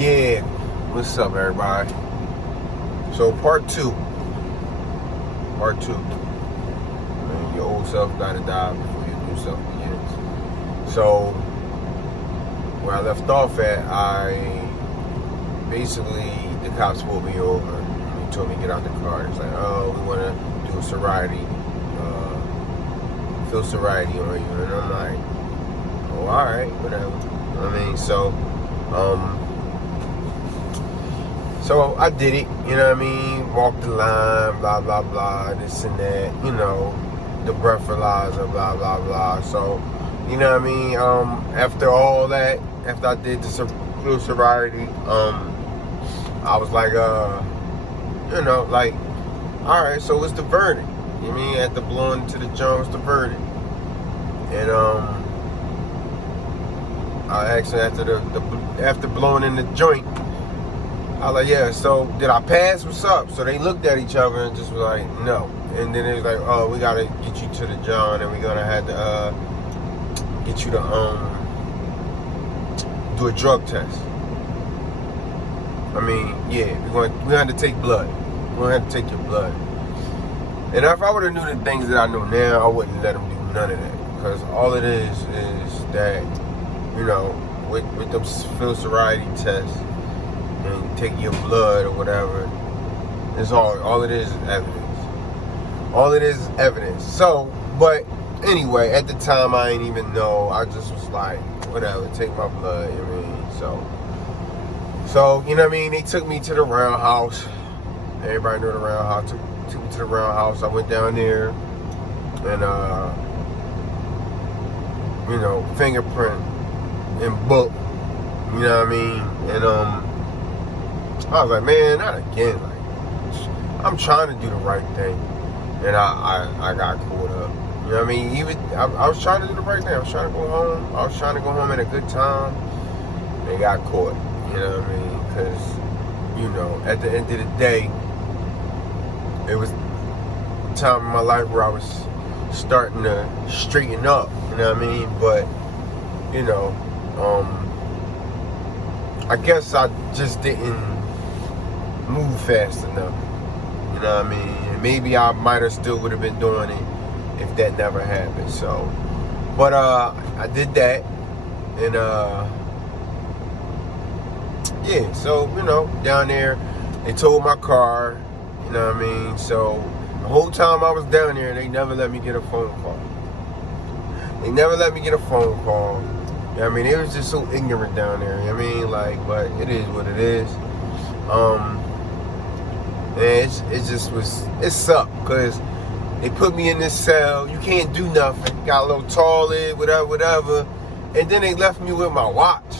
Yeah, what's up, everybody? So part two. Man, your old self gotta die before your new self begins. So where I left off at, the cops pulled me over. He told me to get out the car. It's like, oh, we want to do a sobriety, fill sobriety on you, and I'm like, oh, all right, whatever. So I did it, you know what I mean? Walked the line, blah, blah, blah, this and that, you know, the breathalyzer, blah, blah, blah. So, you know what I mean? After all that, after I did the field sobriety, I was like, all right, so what's the verdict? You know what I mean? After blowing to the joint, what's the verdict? And, I asked him after blowing in the joint, I was like, yeah, so did I pass? What's up? So they looked at each other and just was like, no. And then it was like, oh, we got to get you to the John and we're going to have to get you to do a drug test. I mean, yeah, we're going to take blood. We're going to have to take your blood. And if I would have knew the things that I know now, I wouldn't let them do none of that. Because all it is that, you know, with the field sobriety test, and take your blood or whatever, it's all it is evidence. All it is evidence. So, but anyway, at the time I ain't even know. I just was like, whatever, take my blood, you know what I mean? So you know what I mean? They took me to the roundhouse. Everybody knew the roundhouse. Took me to the roundhouse. I went down there and you know, fingerprint and book. You know what I mean? And I was like, man, not again. Like, I'm trying to do the right thing, and I got caught up. You know what I mean? I was trying to do the right thing. I was trying to go home. I was trying to go home at a good time. They got caught. You know what I mean? Because, you know, at the end of the day, it was a time in my life where I was starting to straighten up. You know what I mean? But, you know, I guess I just didn't move fast enough. You know what I mean? And maybe I might have still would have been doing it if that never happened. So, but I did that, and yeah. So you know, down there, they towed my car. You know what I mean? So the whole time I was down there, they never let me get a phone call. They never let me get a phone call. You know what I mean? It was just so ignorant down there. You know what I mean? Like, but it is what it is. And it sucked because they put me in this cell. You can't do nothing. Got a little toilet, whatever. And then they left me with my watch.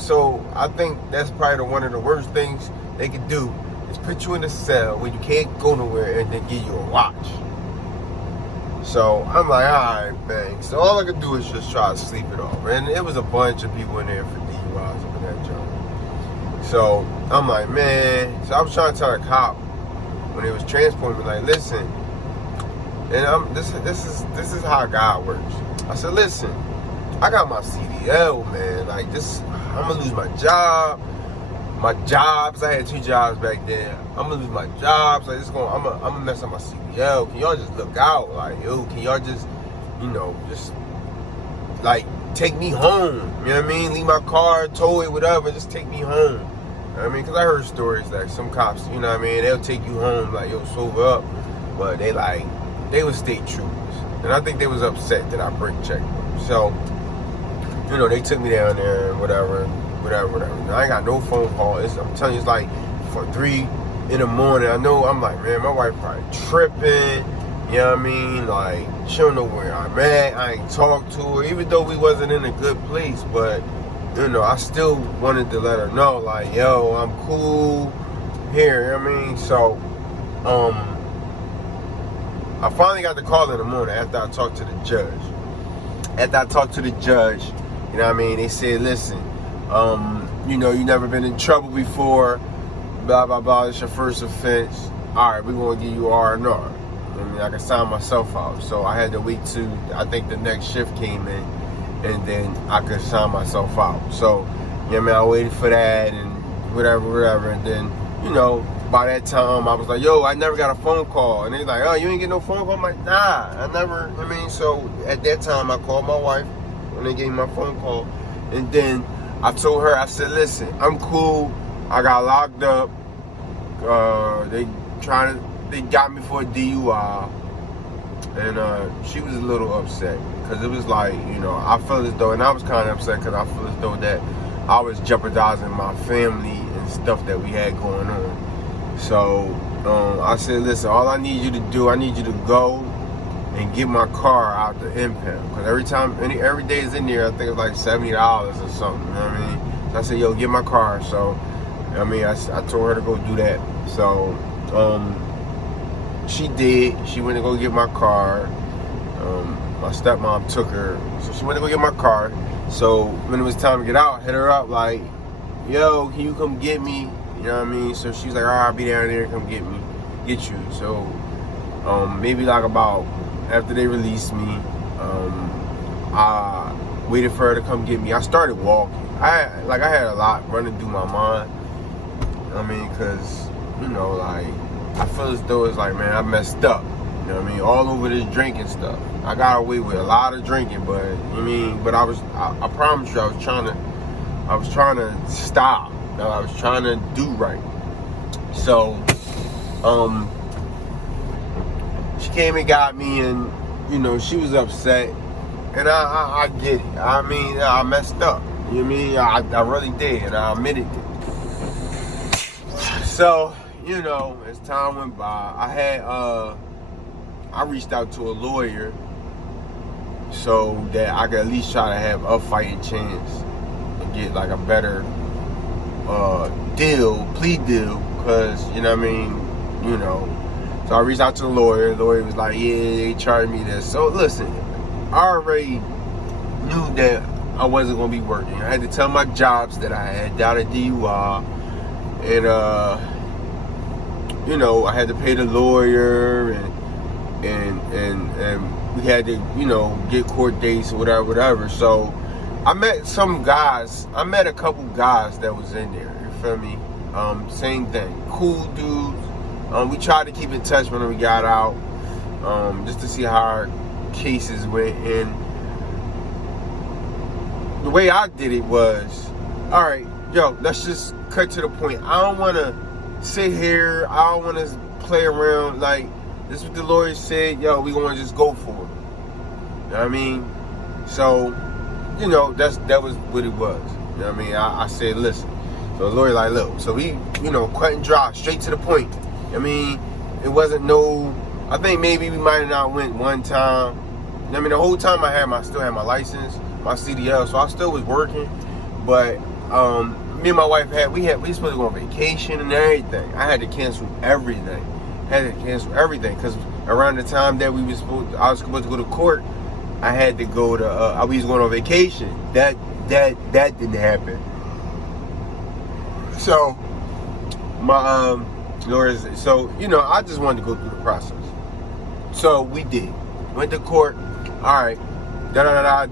So I think that's probably one of the worst things they could do is put you in a cell where you can't go nowhere and then give you a watch. So I'm like, all right, bang. So all I could do is just try to sleep it off. And it was a bunch of people in there for DUIs over that joint. So I'm like, man. So I was trying to tell the cop when they was transporting me, like, listen. And this is how God works. I said, listen, I got my CDL, man. Like this, I'm gonna lose my job. My jobs, I had 2 jobs back then. I'm gonna lose my jobs. Like I'm gonna mess up my CDL. Can y'all just look out? Like, yo, can y'all just, you know, just like take me home? You know what I mean? Leave my car, tow it, whatever. Just take me home. You know what I mean? Because I heard stories like some cops, you know what I mean? They'll take you home, like, yo, sober up. But they were state troopers. And I think they was upset that I brake checked them. So, you know, they took me down there and whatever. Now, I ain't got no phone call. I'm telling you, it's like for 3 in the morning. I know, I'm like, man, my wife probably tripping. You know what I mean? Like, she don't know where I'm at. I ain't talked to her, even though we wasn't in a good place. But, you know, I still wanted to let her know, like, yo, I'm cool here. You know what I mean? So, I finally got the call in the morning after I talked to the judge. You know what I mean? They said, listen, you know, you never been in trouble before, blah, blah, blah, it's your first offense. All right, we're going to give you R&R. I mean, I can sign myself out. So I had to wait till, I think the next shift came in, and then I could sign myself out. So You know what I mean? I waited for that and whatever. And then, you know, by that time, I was like, yo, I never got a phone call. And they're like, oh, you ain't get no phone call? I'm like, nah, I never. I mean, so at that time, I called my wife when they gave me my phone call. And then I told her, I said, listen, I'm cool. I got locked up. They got me for a DUI. And she was a little upset. Because it was like, you know, I felt as though, and I was kind of upset because I feel as though that I was jeopardizing my family and stuff that we had going on. So I said, listen, all I need you to do, I need you to go and get my car out the impound. Because every day is in there, I think it's like $70 or something. You know what I mean? So I said, yo, get my car. So, I mean, I told her to go do that. So, she did. She went to go get my car. My stepmom took her. So she went to go get my car. So when it was time to get out, I hit her up like, yo, can you come get me? You know what I mean? So she's like, all right, I'll be down there, come get you. So maybe like about after they released me, I waited for her to come get me. I started walking. I had a lot running through my mind. I mean, cause you know, like I feel as though it's like, man, I messed up. You know what I mean? All over this drinking stuff. I got away with a lot of drinking, but I promise you, I was trying to stop. I was trying to do right. So, she came and got me, and you know, she was upset, and I get it. I mean, I messed up. You know what I mean? I really did, and I admitted it. So, you know, as time went by, I reached out to a lawyer so that I could at least try to have a fighting chance and get like a better plea deal, because, you know what I mean, you know. So I reached out to the lawyer. The lawyer was like, yeah, they charged me this. So listen, I already knew that I wasn't going to be working. I had to tell my jobs that I had down at DUI, and you know, I had to pay the lawyer, and we had to, you know, get court dates or whatever. So I met a couple guys that was in there, you feel me? Same thing, cool dudes. We tried to keep in touch when we got out, just to see how our cases went. And the way I did it was, all right, yo, let's just cut to the point. I don't want to sit here. I don't want to play around. Like, this is what the lawyer said. Yo, we gonna just go for it. You know what I mean? So, you know, that was what it was. You know what I mean? I said, listen. So the lawyer like, look. So we, you know, cut and dry, straight to the point. I mean, it wasn't no. I think maybe we might have not went one time. I mean, the whole time I still had my license, my CDL, so I still was working. But me and my wife we supposed to go on vacation and everything. I had to cancel everything. Because around the time that I was supposed to go to court, I had to go to. I was going on vacation. That didn't happen. So my lawyers. So you know, I just wanted to go through the process. So we did. Went to court. All right.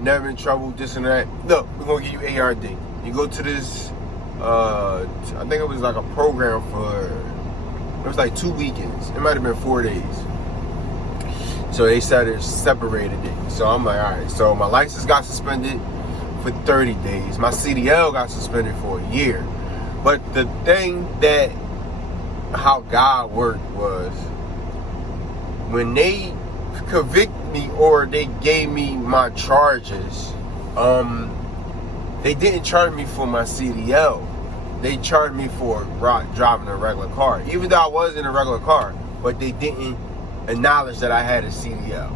Never in trouble. This and that. Look, we're gonna give you ARD. You go to this. I think it was like a program for. It was like 2 weekends. It might have been 4 days. So they separated it. So I'm like, all right. So my license got suspended for 30 days. My CDL got suspended for a year. But the thing that how God worked was when they convicted me or they gave me my charges, they didn't charge me for my CDL. They charged me for driving a regular car, even though I was in a regular car, but they didn't acknowledge that I had a CDL.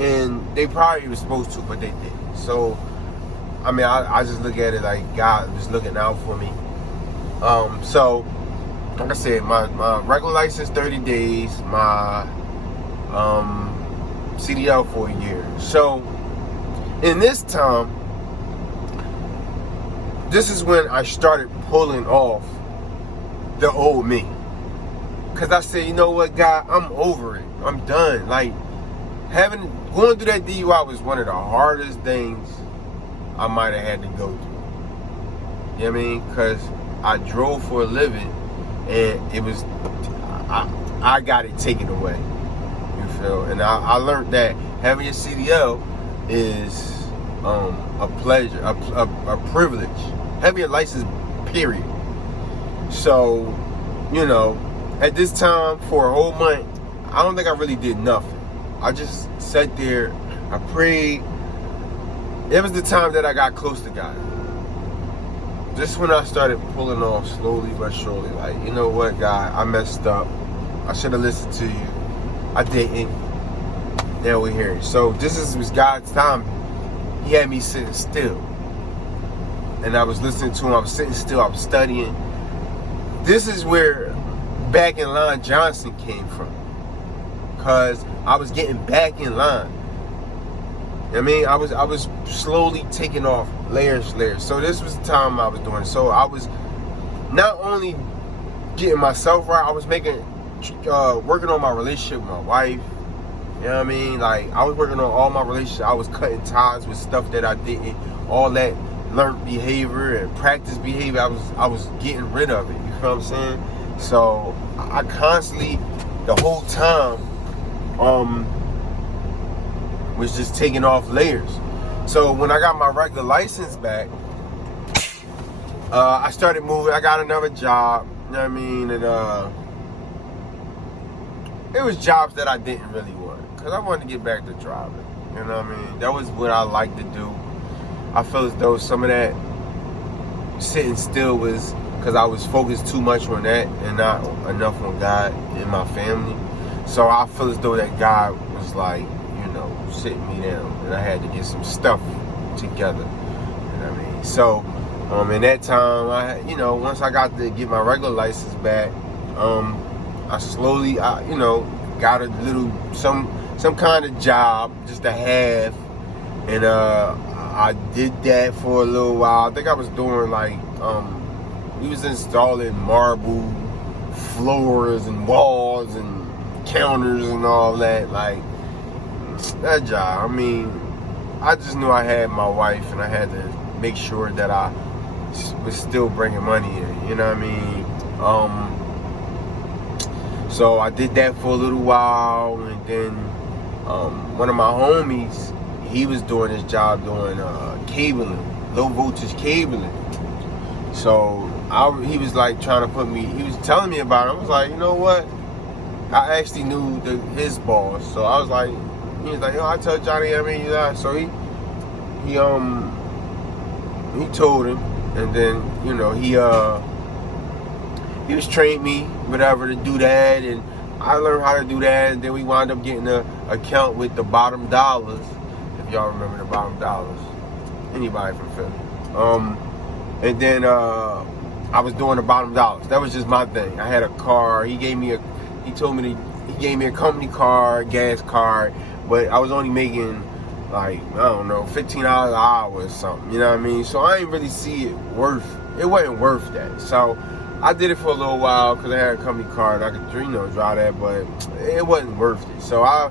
And they probably were supposed to, but they didn't. So, I mean, I just look at it like God was looking out for me. So, like I said, my regular license 30 days, my CDL for a year. So, in this time, this is when I started pulling off the old me. Because I said, you know what, God, I'm over it. I'm done. Like, going through that DUI was one of the hardest things I might have had to go through. You know what I mean? Because I drove for a living, and it was, I got it taken away. You feel? And I learned that having a CDL is a pleasure, a privilege. Having a license, period. So, you know, at this time, for a whole month, I don't think I really did nothing. I just sat there, I prayed. It was the time that I got close to God. Just when I started pulling off slowly but surely, like, you know what, God, I messed up. I should have listened to you. I didn't. Now we're here. So this was God's time. He had me sitting still. And I was listening to him. I was sitting still. I was studying. This is where back in line Johnson came from. Because I was getting back in line. I mean, I was slowly taking off layers. So this was the time I was doing it. So I was not only getting myself right, I was working on my relationship with my wife. You know what I mean? Like, I was working on all my relationships. I was cutting ties with stuff that I didn't. All that learned behavior and practice behavior, I was getting rid of it. You know what I'm saying? So I constantly, the whole time, was just taking off layers. So when I got my regular license back, I started moving. I got another job. You know what I mean? And it was jobs that I didn't really want, because I wanted to get back to driving. You know what I mean? That was what I liked to do. I feel as though some of that sitting still was because I was focused too much on that and not enough on God and my family. So I feel as though that God was like, you know, sitting me down, and I had to get some stuff together. You know what I mean? So in that time, once I got to get my regular license back, I slowly, got a little some kind of job just to have, and I did that for a little while. I think I was doing we was installing marble floors and walls and counters and all that. Like, that job, I mean, I just knew I had my wife, and I had to make sure that I was still bringing money in. You know what I mean? So I did that for a little while, and then one of my homies, he was doing his job doing cabling, low voltage cabling. So he was like trying to put me, he was telling me about it. I was like, you know what? I actually knew his boss, so I was like, he was like, yo, I tell Johnny, I mean, yeah. So he told him, and then he was training me, whatever, to do that, and I learned how to do that, and then we wound up getting an account with the Bottom Dollars, if y'all remember the Bottom Dollars. Anybody from Philly. And then I was doing the Bottom Dollars. That was just my thing. I had a car. He gave me a company car, gas card, but I was only making like, I don't know, $15 an hour or something. You know what I mean? So I didn't really see it wasn't worth that. So I did it for a little while because I had a company car and I could, drive that, but it wasn't worth it. So I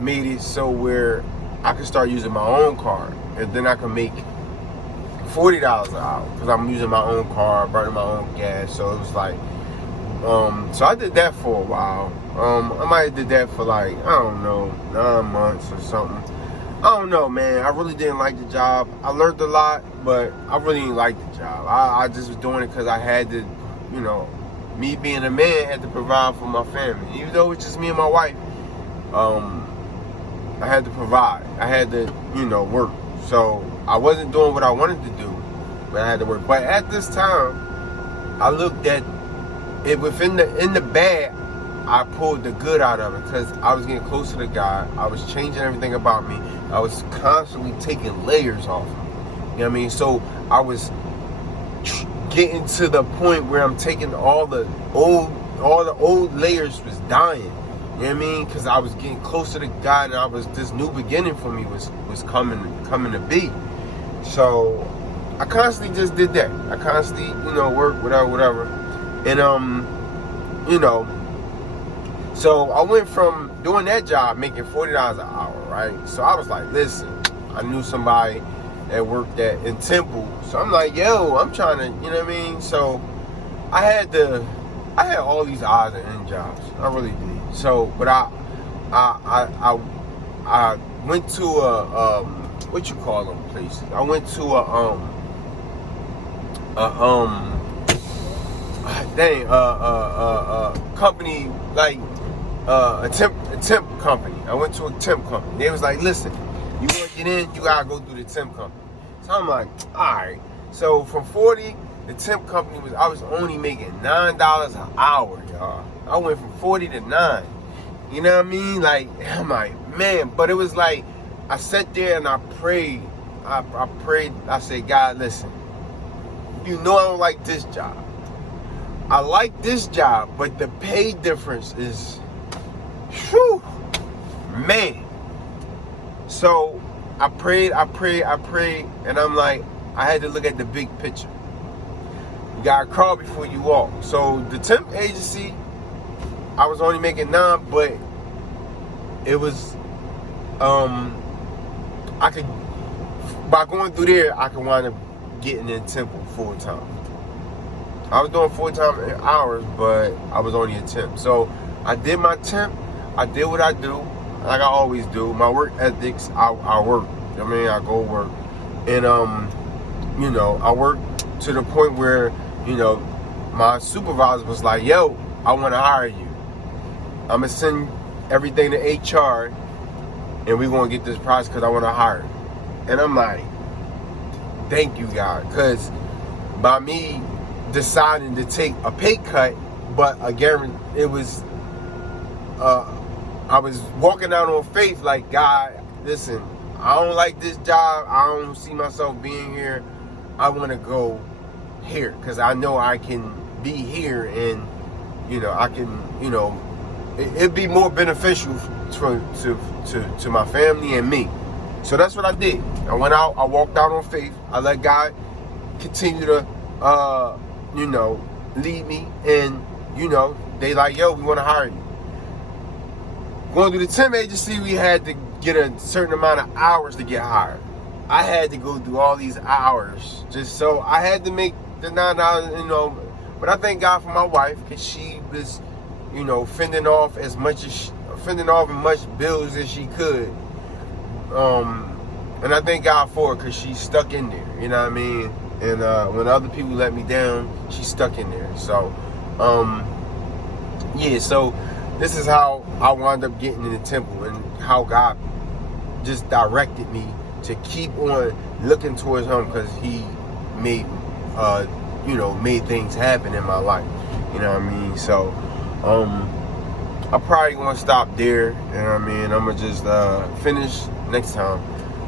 made it so where I could start using my own car, and then I could make $40 an hour because I'm using my own car, burning my own gas. So it was like, so I did that for a while. I might have did that for like, I don't know, 9 months or something. I don't know, man. I really didn't like the job. I learned a lot, but I really didn't like the job. I just was doing it because I had to, me being a man, had to provide for my family. Even though it's just me and my wife, I had to provide. I had to, work. So I wasn't doing what I wanted to do, but I had to work. But at this time, I looked at it in the bad. I pulled the good out of it because I was getting closer to God. I was changing everything about me. I was constantly taking layers off. You know what I mean? So I was getting to the point where I'm taking all the old layers was dying. You know what I mean? Because I was getting closer to God, and this new beginning for me was coming to be. So I constantly just did that. I constantly, work, whatever. And so I went from doing that job, making $40 an hour, right? So I was like, listen, I knew somebody that worked in Temple. So I'm like, yo, I'm trying to, you know what I mean? So I had all these odds and end jobs. I really did. So, but I went to a what you call them places? I went to a company, like a temp company. I went to a temp company. They was like, listen, you want to get in, you gotta go through the temp company. So I'm like, all right. So from 40, the temp company I was only making $9 an hour, y'all. I went from 40 to 9. You know what I mean? Like, I'm like, man. But it was like, I sat there and I prayed. I prayed. I said, God, listen. You know I don't like this job. I like this job, but the pay difference is, whew, man. So I prayed, and I'm like, I had to look at the big picture. You gotta crawl before you walk. So the temp agency, I was only making 9, but it was, I could, by going through there, I could wind up getting in Temple full time. I was doing full-time hours, but I was only a temp. So I did my temp. I did what I do, like I always do. My work ethics, I work. I mean, I go work. And, you know, I work to the point where, you know, my supervisor was like, yo, I want to hire you. I'm going to send everything to HR, and we're going to get this process because I want to hire you. And I'm like, thank you, God. Because by me deciding to take a pay cut, but again, it was, I was walking out on faith like, God, listen, I don't like this job. I don't see myself being here. I want to go here because I know I can be here, and, you know, I can, you know, it'd be more beneficial to my family and me. So that's what I did. I went out, I walked out on faith. I let God continue to, you know, lead me. And, you know, they like, yo, we want to hire you. Going through the temp agency, we had to get a certain amount of hours to get hired. I had to go through all these hours just so I had to make the $9, you know. But I thank God for my wife, because she was, you know, fending off as much bills as she could. And I thank God for it, because she's stuck in there, you know what I mean? And when other people let me down, she's stuck in there. So, yeah, so this is how I wound up getting in the temple, and how God just directed me to keep on looking towards Him, because He made, you know, made things happen in my life. You know what I mean? So, I probably gonna stop there. You know what I mean? I'm gonna just finish next time.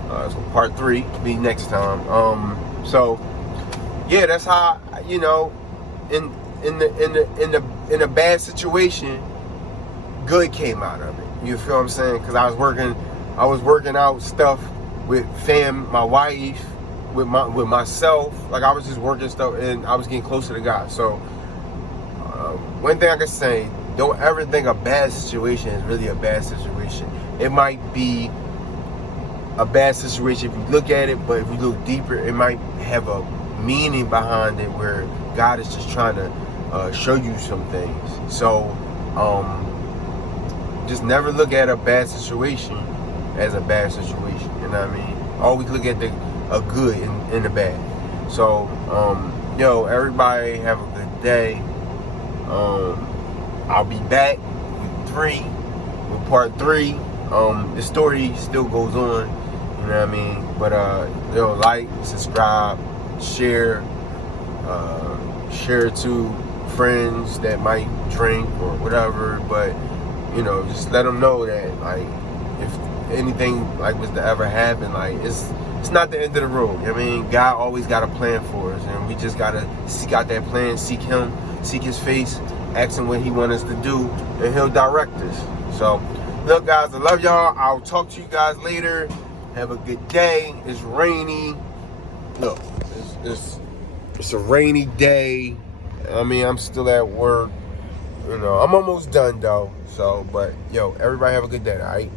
So part 3 be next time. So yeah, that's how, you know, in a bad situation, good came out of it. You feel what I'm saying? Because I was working out stuff with my wife, with myself. Like, I was just working stuff, and I was getting closer to God. So one thing I can say, don't ever think a bad situation is really a bad situation. It might be a bad situation if you look at it, but if you look deeper, it might have a meaning behind it, where God is just trying to show you some things. So just never look at a bad situation as a bad situation. You know what I mean? Always look at a good and the bad. So yo, everybody have a good day. I'll be back with part 3. The story still goes on, you know what I mean? But yo, like, subscribe, share to friends that might drink or whatever. But, you know, just let them know that, like, if anything like was to ever happen, like, it's not the end of the road. I mean, God always got a plan for us, and we just gotta seek out that plan, seek Him, seek His face, ask Him what He wants us to do, and He'll direct us. So, look, guys, I love y'all. I'll talk to you guys later. Have a good day. It's rainy. Look, it's a rainy day. I mean, I'm still at work. You know, I'm almost done though. So, but yo, everybody have a good day, all right?